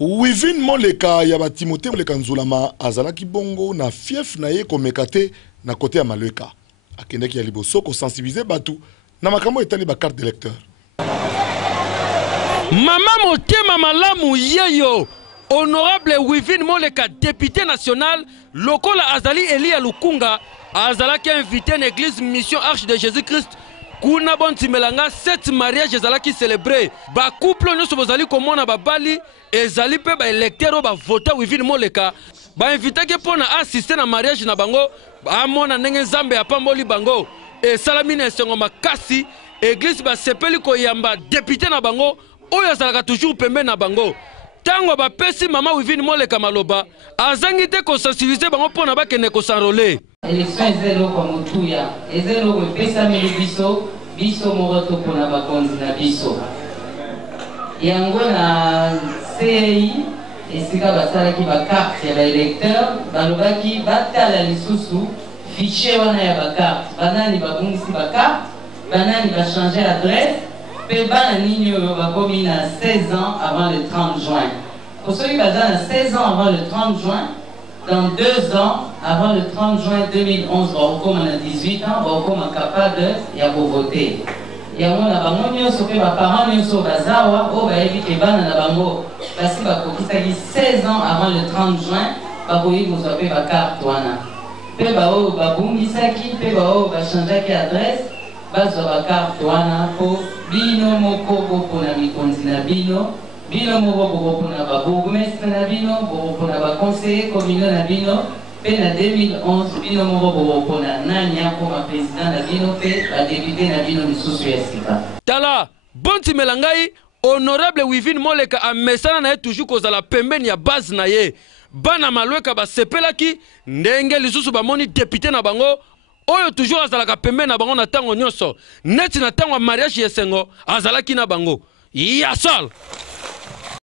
Wivin Moleka ya ba Timothée Moleka Nzulama azalaki bongo na fief na ye komekate na kote ya Malweka. Akendeki ya liboso ko sensibiliser batu na makambo etali ba carte d'électeur. Mama motema malamu yeyo. Honorable Wivin Moleka, député national, lokola Azali Elia Lukunga, azalaki invité à l'église Mission Arche de Jésus-Christ. Kuna bon timelanga 7 mariages ezalaki célébré. Ba couple nyonso bozali komona ba bali ezali pe ba électeur ba voter Wivin Moleka. Ba invité ke pona assister na mariage na bango, ba mona ndenge Nzambe apamboli bango. E salamine esengo makasi, église ba sepeli ko yamba député na bango, oyo azalaka toujours pembe na bango. Tango ba pesi mama Wivin Moleka maloba, azangi te ko sensibiliser bango pona ba kene ko s'enrôler. Élection ezelo kwa mutuya, ezelo ko pesa meli biso moroto pona ba konzi na biso. Yango na CI esika basala ki ba carte ya ba électeur, balobaki batala lisusu fichier wana ya ba carte, banani babungisi ba carte, banani ba changer adresse. Bana nini oyo bakomi na 16 ans avant le 30 juin. Pour ceux qui ont 16 ans avant le 30 juin, dans 2 ans avant le 30 juin 2011, on a 18 ans, on est capable de voter. Et on a des parents qui sont bazawa, on va éviter bana na bango parce que 16 ans avant le 30 juin, bakoyi vous avez ba carte wana. Pe ba o ba bungisaki, pe ba o ba changer adresse. Bazwa carte wana po bino moko pona mikonzi na bino moko pona ba bourgmestre na bino pona ba conseiller communal na bino pe na 2011 bino moko pona nanya comme président na bino pe ba député na bino lisusu ya sika. Tala bonti melangai honorable Wivin Moleka a mesana na toujours kozala pembeni ya base na ye bana Malweka ba sepelaki ndenge lisusu ba moni député na bango. Oyo toujours azalaka pembe na bango na tango nyonso neti na tango mariage yesengo azalaki na bango ya sol.